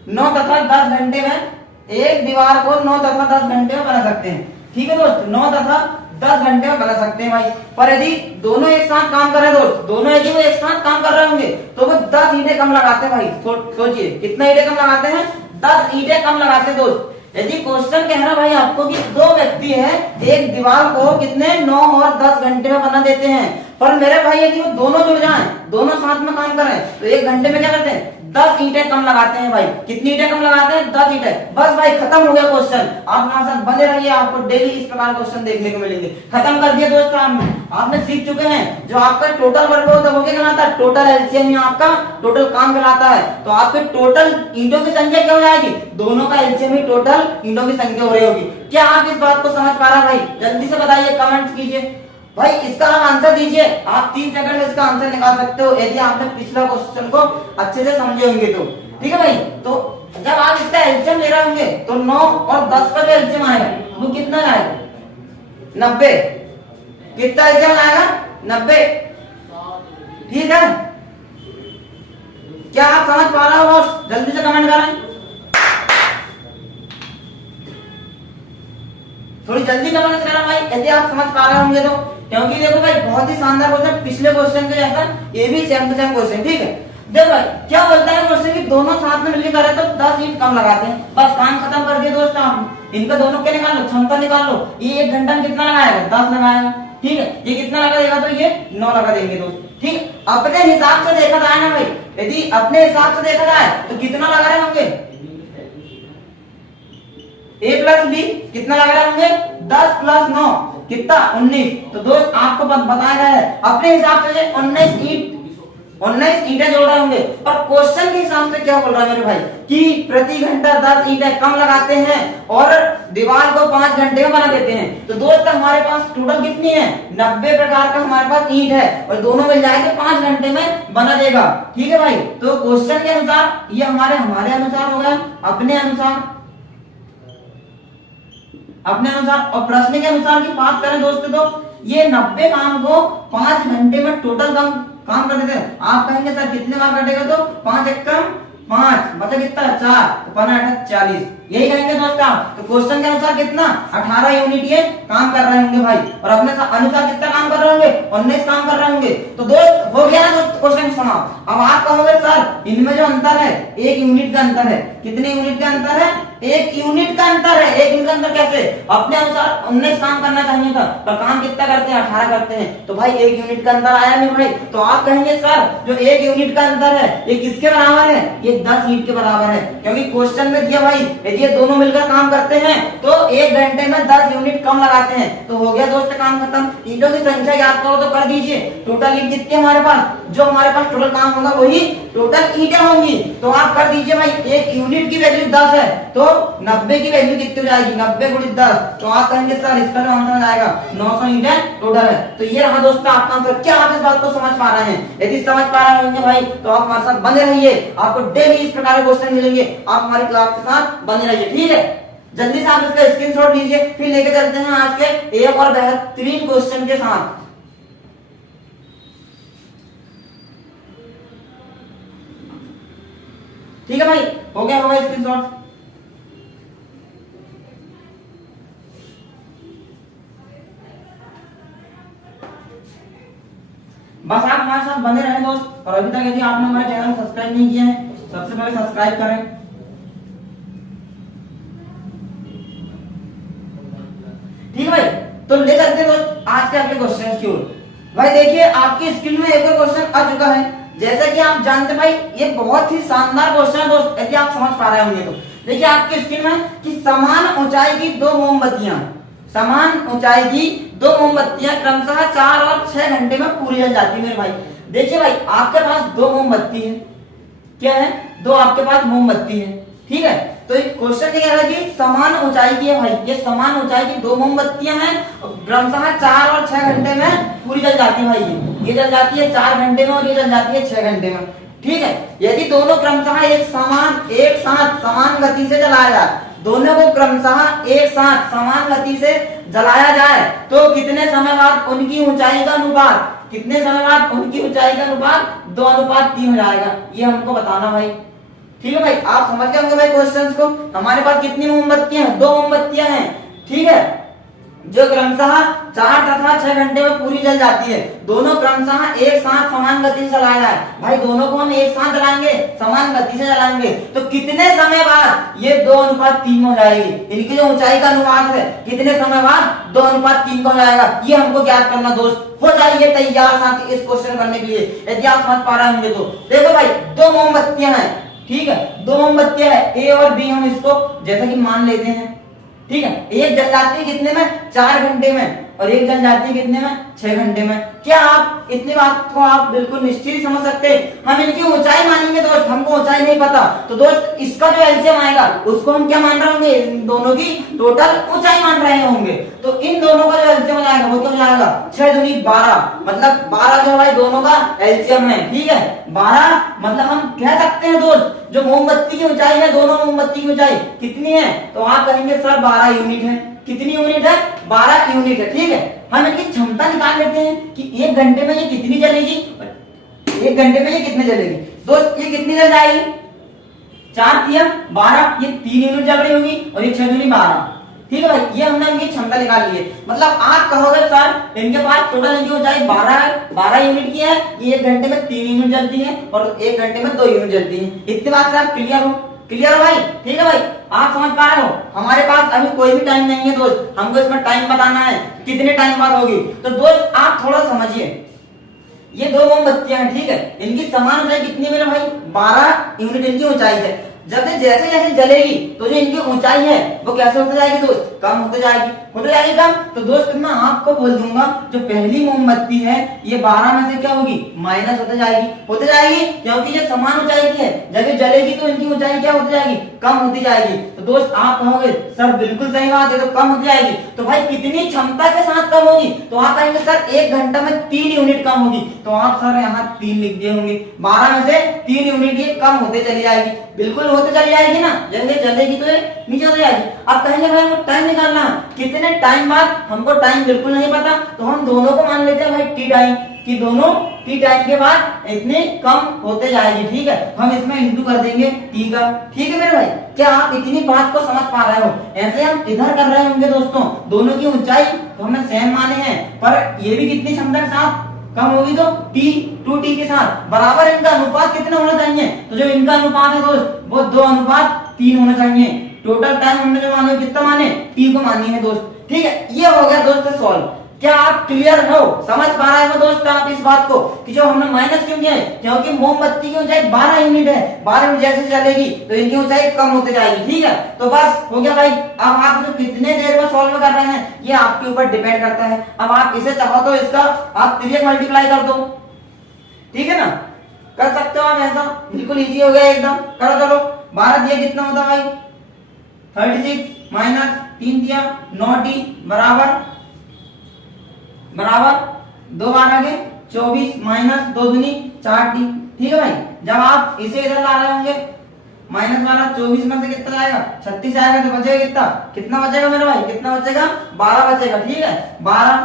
9 तथा 10 घंटे में, एक दीवार को 9 तथा 10 घंटे में बना सकते हैं। ठीक है दोस्त, 9 तथा 10 घंटे में बना सकते हैं भाई। पर यदि दोनों एक साथ काम कर रहे हैं दोस्त, दोनों यदि वो एक साथ काम कर रहे होंगे तो वो 10 ईंटें कम लगाते हैं भाई। सोचिए कितने ईंटें कम लगाते हैं, 10 ईंटें कम लगाते हैं दोस्त। यदि क्वेश्चन कह रहा भाई आपको कि दो व्यक्ति है एक दीवार को कितने 9 और 10 घंटे में बना देते हैं, पर मेरे भाई यदि वो दोनों जुड़ जाएं, दोनों साथ में काम करें तो एक घंटे में क्या करते हैं, 10 ईंटें कम लगाते हैं भाई। कितनी ईंटें कम लगाते हैं, 10 ईंटें। बस भाई खत्म हो गया क्वेश्चन। आप हमारे साथ बने रहिए, आपको डेली इस प्रकार क्वेश्चन देखने को मिलेंगे। खत्म कर दिए दोस्त काम में, आपने सीख चुके हैं जो आपका टोटल वर्क होता है वो क्या कहलाता है, टोटल एलसीएम आपका टोटल काम कहलाता है। तो आपके टोटल ईंटों की संख्या क्या हो जाएगी, दोनों का एलसीएम ही टोटल ईंटों की संख्या हो रही होगी। क्या आप इस बात को समझ पा रहे भाई, जल्दी से बताइए, कमेंट कीजिए भाई, इसका आप आंसर दीजिए। आप 3 सेकंड में इसका आंसर निकाल सकते हो यदि आपने पिछला क्वेश्चन को अच्छे से समझे होंगे तो। ठीक है भाई, तो जब आप इसका एलसीएम ले रहे होंगे तो 9 और 10 का जो एलसीएम आएगा वो कितना आएगा, 90। कितना एलसीएम आएगा, 90। ठीक है, क्या आप समझ पा रहे हो बॉस, जल्दी से कमेंट करें, थोड़ी जल्दी कमेंट करना भाई यदि आप समझ पा रहे होंगे तो। क्योंकि देखो भाई बहुत ही शानदार क्वेश्चन, पिछले क्वेश्चन के जैसा ये भी सेम टू सेम क्वेश्चन। ठीक है, देखो भाई क्या बोलता है क्वेश्चन कि दोनों साथ में मिलकर करें तो 10 ईंट कम लगाते हैं। बस काम खत्म कर दिए दोस्त, आप इनका दोनों के निकाल लो, क्षमता निकाल लो। ये 1 घंटा में कितना लगाएगा, 10 लगाएगा। ठीक है, ये कितना लगा देगा, तो ये 9 लगा देंगे दोस्त। ठीक, अपने हिसाब से देखा जाए ना भाई, यदि अपने हिसाब से देखा जाए तो कितना लगा रहे होंगे, a प्लस बी कितना लग रहा होंगे, 10 प्लस 9 कितना, 19। तो दोस्त आपको बताया गया है अपने हिसाब से 19 ईंटें जोड़ रहे होंगे, पर क्वेश्चन के हिसाब से क्या बोल रहा है मेरे भाई कि प्रति घंटा 10 ईंटें कम लगाते हैं और दीवार को 5 घंटे में बना देते हैं। तो दोस्त हमारे पास टोटल कितनी है, 90 प्रकार का हमारे पास ईंट है और दोनों मिल जाएंगे 5 घंटे में बना देगा। ठीक है भाई, तो क्वेश्चन के अनुसार ये हमारे अनुसार होगा, अपने अनुसार और प्रश्न के अनुसार की बात करें दोस्तों तो ये 90 काम को 5 घंटे में टोटल काम कर देते हैं। आप कहेंगे सर कितने बार कटेगा, तो 5 एकम 5 बचा कितना 4, तो 5 40, यही कहेंगे दोस्त आप। तो क्वेश्चन के अनुसार कितना 18 यूनिट ये काम कर रहे होंगे भाई, और अपने अनुसार कितना काम कर रहे होंगे, 19 काम कर रहे होंगे। तो दोस्त हो गया ना दोस्त क्वेश्चन समाप्त। अब आप कहोगे सर इनमें जो अंतर है 1 यूनिट का अंतर है, कितने यूनिट का अंतर है, 1 यूनिट का अंतर है। 1 यूनिट का अंतर कैसे, अपने अनुसार 19 काम करना चाहिए था पर काम कितना करते हैं, 18 करते हैं, तो भाई 1 यूनिट का अंतर आया नहीं भाई। तो आप कहेंगे सर जो 1 यूनिट का अंतर है ये किसके बराबर है, ये 10 ईंट के बराबर है। क्योंकि क्वेश्चन में दिया भाई यदि ये दोनों मिलकर काम करते हैं तो 1 घंटे में 10 यूनिट कम लगाते हैं। तो हो गया दोस्त काम खत्म। ईंटों की संख्या याद करो तो कर दीजिए, टोटल ईंट कितनी हमारे पास, जो हमारे पास टोटल काम होगा वही टोटल ईंटें होंगी। तो आप कर दीजिए भाई 1 यूनिट की वैल्यू 10 है तो 90 की वैल्यू कितनी हो जाएगी, 90 × 10। तो आप कहेंगे सर इसका जो आंसर आएगा 900 ईंटें टोटल है। तो ये रहा दोस्तों आपका आंसर। क्या आप इस बात को समझ पा रहे हैं, यदि समझ पा रहे होंगे भाई तो आप हमारे साथ बने रहिए, आपको डेली इस प्रकार के क्वेश्चन मिलेंगे, आप हमारी क्लास के साथ बने रहिए। ठीक है, जल्दी से आप इसका स्क्रीनशॉट लीजिए, फिर लेके चलते हैं आज के एक और बेहतरीन क्वेश्चन के साथ। ठीक है भाई, हो गया होगा स्क्रीनशॉट। बस आप हमारे साथ बने रहे दोस्त, और अभी तक यदि आपने हमारे चैनल को सब्सक्राइब नहीं किया है सबसे पहले सब्सक्राइब करें। ठीक है भाई, तो ले चलते हैं दोस्त आज के अगले क्वेश्चन की ओर। भाई देखिए आपकी स्क्रीन में एक और क्वेश्चन आ चुका है। जैसा कि आप जानते भाई ये बहुत ही शानदार क्वेश्चन है दोस्त, यदि आप समझ पा रहे होंगे तो। देखिए आपकी स्क्रीन में कि समान ऊंचाई की 2 मोमबत्तियां, समान ऊंचाई की 2 मोमबत्तियां क्रमशः 4 और 6 घंटे में पूरी जल जाती है मेरे भाई। देखिए भाई आपके पास 2 मोमबत्ती है, क्या है, 2 आपके पास मोमबत्ती है। ठीक है, तो एक क्वेश्चन क्या है कि समान ऊंचाई की है भाई, ये समान ऊंचाई की 2 मोमबत्तियां हैं, क्रमशः 4 और 6 घंटे में पूरी जल जाती है भाई। ये जल जाती है 4 घंटे में और ये जल जाती है 6 घंटे में। ठीक है। यदि दोनों क्रमशः एक साथ समान गति से जलाया जाए, दोनों को क्रमशः एक साथ समान गति से जलाया जाए तो कितने समय बाद उनकी ऊंचाई का अनुपात, कितने समय बाद उनकी ऊंचाई का अनुपात 2:3 हो जाएगा। ये हमको बताना भाई। ठीक है भाई, आप समझ गए होंगे भाई क्वेश्चंस को। हमारे पास कितनी मोमबत्तियां हैं? 2 मोमबत्तियां हैं। ठीक है, जो क्रमशः 4 तथा 6 घंटे में पूरी जल जाती है। दोनों क्रमशः एक साथ समान गति से जलाया है। भाई दोनों को हम एक साथ जलाएंगे, समान गति से जलाएंगे तो कितने समय बाद ये 2:3 हो जाएगी। इनकी जो ऊंचाई का अनुपात है कितने समय बाद 2:3 हो जाएगा। ये हमको ज्ञात करना दोस्त। हो जाइए तैयार साथी इस क्वेश्चन करने के लिए, यदि आप समझ पा रहे होंगे तो। देखो भाई 2 मोमबत्तियां हैं। ठीक है, 2 मोमबत्तियां है, ए और बी। हम इसको जैसा कि मान लेते हैं। ठीक है, एक जल जाती है कितने में? 4 घंटे में, और एक जल जाती है कितने में? 6 घंटे में। क्या आप इतनी बात को आप बिल्कुल निश्चित समझ सकते हैं? हम इनकी ऊंचाई मानेंगे दोस्त, हमको ऊंचाई नहीं पता तो दोस्त इसका जो एलसीएम आएगा उसको हम क्या मान रहे होंगे? इन दोनों की टोटल ऊंचाई मान रहे होंगे। तो इन दोनों का जो एलसीएम आएगा वो क्या हो जाएगा? 6 दूनी 12, मतलब 12 जो भाई दोनों का एलसीएम है। ठीक है, 12 मतलब हम कह सकते हैं दोस्त जो मोमबत्ती की ऊंचाई है, दोनों मोमबत्ती की ऊंचाई कितनी है? तो आप कहेंगे सर 12 यूनिट है। कितनी यूनिट है? 12 यूनिट है। ठीक है, हम इनकी क्षमता निकाल लेते हैं कि 1 घंटे में ये कितनी जलेगी। 1 घंटे में ये कितने जलेगी दोस्त? ये कितनी जल जाएगी? 4 तिया 12, ये 3 यूनिट जल रही होगी और ये 6 दूनी 12। ठीक है भाई, ये हमने इनकी क्षमता निकाल ली है। मतलब आप कहोगे सर इनके पास टोटल इनकी ऊंचाई 12 यूनिट की है, ये 1 घंटे में 3 यूनिट जलती है और 1 घंटे में 2 यूनिट जलती है। इतनी बात से आप क्लियर हो? क्लियर हो भाई? ठीक है भाई, आप समझ पा रहे हो? हमारे पास अभी कोई भी टाइम नहीं है दोस्त, हमको इसमें टाइम बताना है कितने टाइम बाद होगी। तो दोस्त आप थोड़ा समझिए, ये 2 मोमबत्तियां हैं। ठीक है, इनकी समान ऊंचाई कितनी है मेरे भाई? 12 यूनिट इनकी ऊंचाई है। जब जैसे जैसे जलेगी तो जो इनकी ऊंचाई है वो कैसे होती जाएगी दोस्त? कम होती जाएगी कम। तो दोस्त मैं आपको बोल दूंगा जो पहली मोमबत्ती है ये 12 में से क्या होगी? माइनस होते जाएगी क्योंकि ये समान ऊंचाई की है। जब ये जलेगी तो इनकी ऊंचाई क्या होती जाएगी? कम होती जाएगी। तो दोस्त आप कहोगे सर बिल्कुल सही बात है, तो कम होती जाएगी। तो भाई कितनी क्षमता के साथ कम होगी? तो आप कहेंगे सर 1 घंटा में 3 यूनिट कम होगी। तो आप सर यहाँ 3 लिख दिए होंगे। 12 में से 3 यूनिट ये कम होते चली जाएगी, बिल्कुल होते चली जाएगी ना। जब ये जलेगी तो ये नीचे हो जाएगी। अब कहेंगे भाई हमको टाइम निकालना, कितने टाइम बाद? हमको टाइम बिल्कुल नहीं पता तो हम दोनों को मान लेते हैं भाई टी टाइम, कि दोनों टी टाइम के बाद इतने कम होते जाएगी। ठीक है, हम इसमें इंटू कर देंगे टी का। ठीक है मेरे भाई, क्या आप इतनी बात को समझ पा रहे हो? ऐसे हम इधर कर रहे होंगे दोस्तों, दोनों की ऊंचाई तो हमने सेम माने हैं, पर ये भी कितनी क्षमता के साथ कम होगी तो T 2T के साथ बराबर। इनका अनुपात कितना होना चाहिए? तो जो इनका अनुपात है दोस्त वो 2:3 होना चाहिए। टोटल टाइम हमने जो माने कितना माने? T को मानी है दोस्त। ठीक है, ये हो गया दोस्त सॉल्व। क्या आप क्लियर हो? समझ पा रहे हो दोस्त आप इस बात को कि जो हमने माइनस क्यों किया है? क्योंकि मोमबत्ती की ऊंचाई 12 यूनिट है, 12 यूनिट जैसे जलेगी तो इनकी ऊंचाई कम होती जाएगी। ठीक है, तो बस हो गया भाई। अब आप जो कितने देर में सॉल्व कर रहे हैं ये आपके ऊपर डिपेंड करता है। अब आप इसे चाहो तो इसका आप 3 मल्टीप्लाई कर दो। ठीक है ना, कर सकते हो आप ऐसा, बिल्कुल इजी हो गया एकदम। करो चलो, 12 दिया कितना होता है भाई? 36 माइनस 3 दिया 9T बराबर 2 बार आगे 24 माइनस 2 दूनी 4T। ठीक है भाई, जब आप इसे इधर ला रहे होंगे माइनस वाला 24 में से कितना जाएगा? 36 आएगा तो बचेगा कितना बचेगा मेरे भाई? कितना बचेगा? 12 बचेगा। ठीक है, 12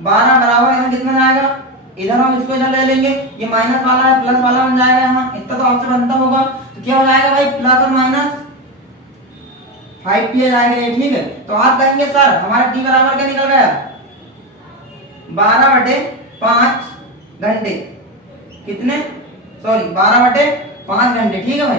बराबर यहाँ कितना जाएगा? इधर हम इसको इधर ले लेंगे, ये माइनस वाला है प्लस वाला बन जाएगा। यहाँ इतना तो आपसे बनता होगा, तो क्या हो जाएगा भाई? प्लस और माइनस 5T आ जाएगा। ठीक है, तो आप कहेंगे सर हमारा T बराबर क्या निकल गया? 12/5 घंटे। कितने? सॉरी 12/5 घंटे। ठीक है भाई,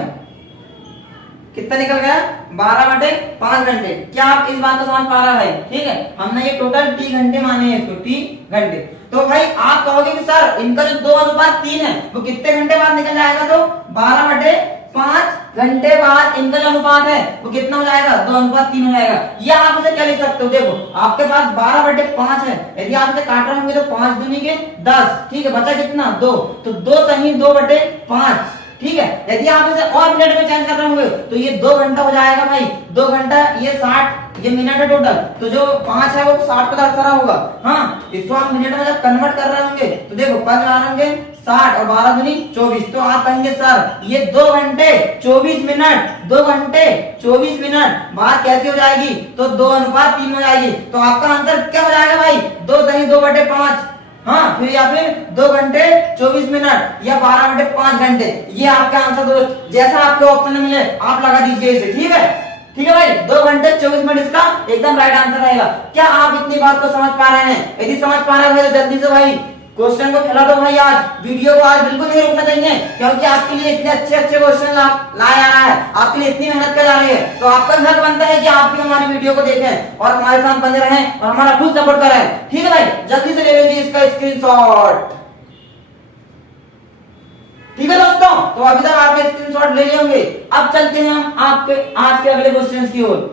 कितना निकल गया? 12/5 घंटे। क्या आप इस बात को समझ पा रहे हैं भाई? ठीक है, हमने ये टोटल T घंटे माने हैं, इसको T घंटे। तो भाई आप कहोगे कि सर इनका जो 2:3 है वो कितने घंटे बाद निकल जाएगा? तो 12/5 घंटे बाद इनका जो अनुपात है वो कितना हो जाएगा? 2:3 हो जाएगा। ये आप इसे क्या लिख सकते हो? देखो आपके पास 12/5 है, यदि आप इसे काट रहे होंगे तो 5 दूनी के 10। ठीक है, बचा कितना? 2, तो 2 सही 2/5। ठीक है, यदि आप इसे और मिनट में चेंज कर रहे होंगे तो ये 2 घंटा हो जाएगा भाई। 2 घंटा ये 60 ये मिनट है टोटल, तो जो 5 है वो 60 का दर्शा होगा। हाँ, इसको आप मिनट में जब कन्वर्ट कर रहे होंगे तो देखो 5 होंगे 60 और 12 दूनी 24, तो आप कहेंगे सर ये 2 घंटे 24 मिनट, 2 घंटे 24 मिनट, बात कैसे हो जाएगी? तो 2:3 हो जाएगी। तो आपका आंसर क्या हो जाएगा भाई? 2 सही 2/5। हाँ, फिर या फिर 2 घंटे 24 मिनट या 12/5 घंटे, ये आपका आंसर दोस्त। जैसा आपके ऑप्शन में मिले आप लगा दीजिए इसे, ठीक है? ठीक है भाई, 2 घंटे 24 मिनट इसका एकदम राइट आंसर रहेगा। क्या आप इतनी बात को समझ पा रहे हैं? यदि समझ पा रहे हैं तो जल्दी से भाई क्वेश्चन को फैला दो भाई। आज वीडियो को आज बिल्कुल नहीं रोकना चाहिए, क्योंकि आपके लिए इतने अच्छे अच्छे क्वेश्चन लाया जा रहा है, आपके लिए इतनी मेहनत कर जा रही है, तो आपका हक बनता है कि आप भी हमारी वीडियो को देखें और हमारे साथ बने रहें और हमारा फुल सपोर्ट करें। ठीक है भाई, जल्दी से ले लीजिए इसका स्क्रीनशॉट। ठीक है दोस्तों, तो अभी तक आपने स्क्रीनशॉट ले लिए होंगे। अब चलते हैं हम आपके आज के अगले क्वेश्चन की ओर।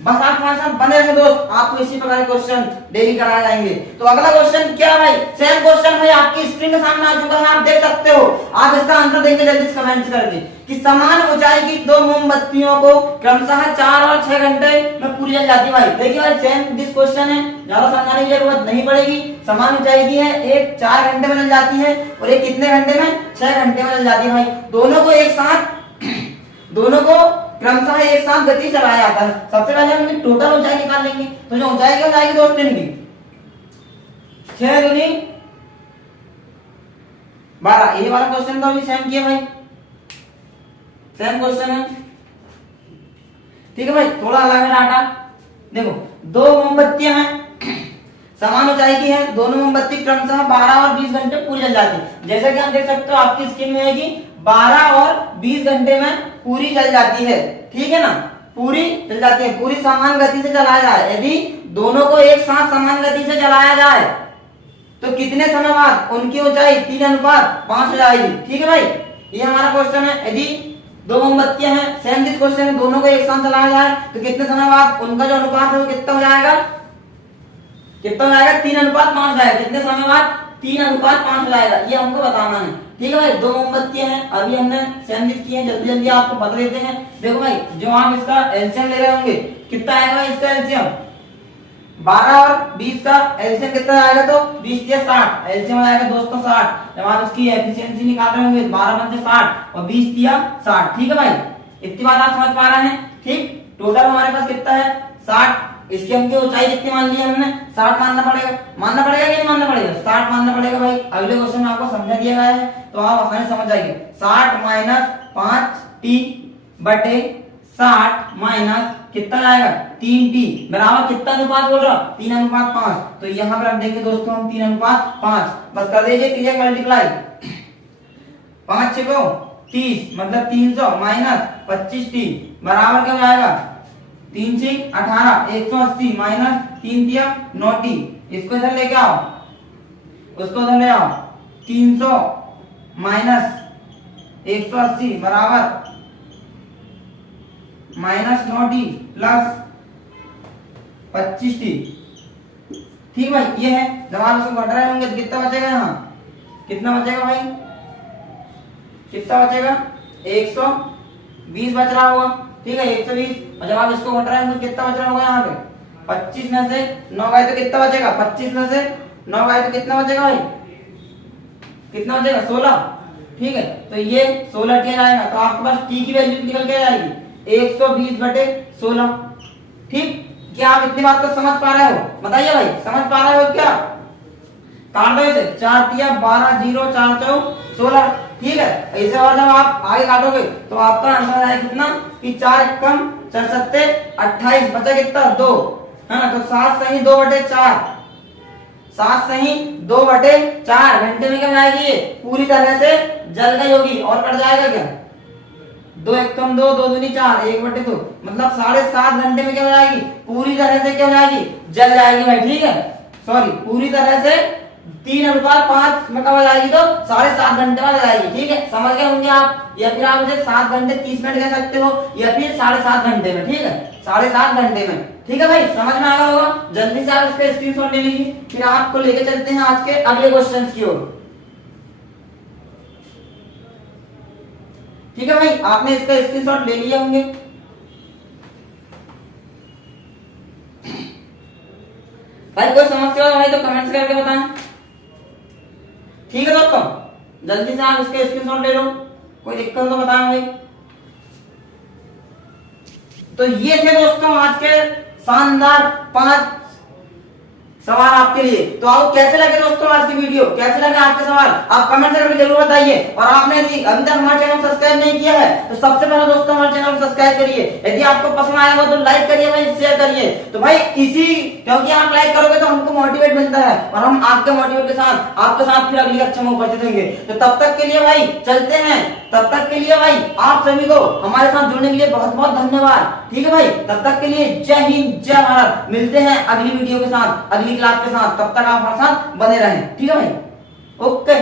बस आप हमारे साथ बने रहे दोस्त, आपको इसी प्रकार के क्वेश्चन डेली कराए जाएंगे। तो अगला क्वेश्चन क्या है भाई? सेम क्वेश्चन भाई आपकी स्क्रीन के सामने आ चुका है, आप देख सकते हो। आप इसका आंसर देंगे जल्दी से कमेंट करके कि समान ऊंचाई की 2 मोमबत्तियों को क्रमशः 4 और 6 घंटे में पूरी जल जाती है। भाई देखिए भाई, सेम दिस क्वेश्चन है, ज्यादा समझाने की जरूरत नहीं पड़ेगी। समान ऊंचाई दी है, एक 4 घंटे में जल जाती है और एक कितने घंटे में? 6 घंटे में जल जाती है। भाई दोनों को एक साथ दोनों को क्रमशः एक साथ गति चलाया जाता है। सबसे पहले हम टोटल ऊंचाई निकाल लेंगे, तो जो ऊंचाई क्या हो जाएगी दोस्त इनकी 6 दूनी 12। ये वाला क्वेश्चन तो अभी सेम किया भाई, सेम क्वेश्चन है। ठीक है भाई, थोड़ा अलग है डाटा। देखो 2 मोमबत्तियां हैं, समान ऊंचाई की है, दोनों मोमबत्ती क्रमशः 12 और 20 घंटे पूरी जल जाती है। जैसा कि आप देख सकते हो आपकी स्क्रीन में है कि 12 और 20 घंटे में पूरी जल जाती है। ठीक है ना, पूरी जल जाती है। पूरी समान गति से चलाया जाए, यदि दोनों को एक साथ समान गति से चलाया जाए तो कितने समय बाद उनकी ऊंचाई 3:5 हो जाएगी। ठीक है भाई, ये हमारा क्वेश्चन है। यदि 2 मोमबत्तियां हैं, सेम दिस क्वेश्चन है, दोनों को एक साथ चलाया जाए तो कितने समय बाद उनका जो अनुपात है वो कितना हो जाएगा? कितना हो जाएगा? 3:5 हो जाएगा। कितने समय बाद? 3:5 हो जाएगा, ये हमको बताना है। ठीक है भाई, 2 मोमबत्तियां हैं, अभी हमने सैंडविच किए हैं, जल्दी जल्दी आपको बता देते हैं। देखो भाई, जो आप इसका एलसीएम ले रहे होंगे, कितना आएगा इसका एलसीएम? 12 और 20 का एलसीएम कितना आएगा? तो 20 या 60 एलसीएम आएगा दोस्तों 60। जब आप इसकी एफिशिएंसी निकाल रहे होंगे 12 से 60 और 20 या 60। ठीक है भाई, इतनी बात आप समझ पा रहे हैं? ठीक, टोटल हमारे पास कितना है? 60। इसकी हमकी ऊंचाई कितनी मान ली हमने? 60 मानना पड़ेगा। मानना पड़ेगा कि नहीं मानना पड़ेगा? 60 मानना पड़ेगा भाई। अगले क्वेश्चन में आपको समझा दिया गया है तो आप आसानी से समझ जाएंगे। 60 माइनस 5t बटे 60 माइनस कितना आएगा? 3t बराबर कितना अनुपात बोल रहा? 3:5। तो यहाँ पर आप देखेंगे दोस्तों, हम 3:5 बस कर दीजिए, क्लियर मल्टीप्लाई। 5 6 30 मतलब 300 माइनस 25t बराबर क्या हो जाएगा? 3 6 18 180 माइनस 3 दिया 9t। इसको इधर लेके आओ, उसको उधर ले आओ। 300 माइनस 180 बराबर माइनस 9t प्लस 25t। ठीक भाई, ये है। जब आप इसको घटा रहे होंगे तो कितना बचेगा? यहाँ कितना बचेगा भाई? कितना बचेगा? 120 बच रहा होगा। ठीक है, 120। और जब आप इसको घट रहे हैं तो कितना बच रहा होगा? यहाँ पे 25 में से 9 गए तो कितना बचेगा? 25 में से 9 गए तो कितना बचेगा भाई? कितना बचेगा? 16। ठीक है, तो ये 16 टी आएगा, तो आपके पास टी की वैल्यू निकल के आएगी 120 बटे 16। ठीक, क्या आप इतनी बात को समझ पा रहे हो? बताइए भाई, समझ पा रहे हो क्या? काट दो इसे, 4 तिया 12 0 4 4 16। ठीक है, ऐसे और जब आप आगे काटोगे तो आपका आंसर आएगा कितना? कि 4 एकम 4 सत्ते 28, बचा कितना? 2 है ना। तो 7 सही 2/4, 7 सही 2/4 घंटे में क्या जाएगी? ये पूरी तरह से जल गई होगी। और कट जाएगा क्या? 2 एकम 2 2 दूनी 4 1/2 मतलब 7.5 घंटे में क्या हो जाएगी? पूरी तरह से क्या हो जाएगी? जल जाएगी भाई। ठीक है, सॉरी, पूरी तरह से 3:5 में कब आ जाएगी? तो 7.5 घंटे में आ जाएगी। ठीक है, समझ गए होंगे आप। या फिर आप इसे 7 घंटे 30 मिनट कह सकते हो, या फिर 7.5 घंटे में। ठीक है, 7.5 घंटे में। ठीक है भाई, समझ में आ गया होगा। जल्दी से आप इसका स्क्रीनशॉट ले लीजिए, फिर आपको लेके चलते हैं आज के अगले क्वेश्चन की ओर। ठीक है भाई, आपने इसका स्क्रीनशॉट ले लिए होंगे। भाई कोई समस्या हो भाई तो कमेंट्स करके बताएं। ठीक है दोस्तों, जल्दी से आप इसके स्क्रीनशॉट ले लो, कोई दिक्कत हो तो बताएं भाई। तो ये थे दोस्तों आज के शानदार 5 सवाल आपके लिए। तो आपको कैसे लगे दोस्तों आज की वीडियो, कैसे लगे आपके सवाल, आप कमेंट करके जरूर बताइए। और आपने यदि अभी तक हमारे चैनल को सब्सक्राइब नहीं किया है तो सबसे पहले दोस्तों हमारे चैनल को सब्सक्राइब करिए। यदि आपको पसंद आया हो तो लाइक करिए भाई, शेयर करिए। तो भाई इसी, क्योंकि आप लाइक करोगे तो हमको मोटिवेट मिलता है और हम आपके मोटिवेट के साथ आपके साथ फिर अगली कक्षा में उपस्थित होंगे। तो तब तक के लिए भाई चलते हैं, तब तक के लिए भाई आप सभी को हमारे साथ जुड़ने के लिए बहुत बहुत धन्यवाद। ठीक है भाई, तब तक के लिए जय हिंद जय भारत। मिलते हैं अगली वीडियो के साथ, अगली क्लास के साथ, तब तक आप हमारे साथ बने रहें। ठीक है भाई, ओके।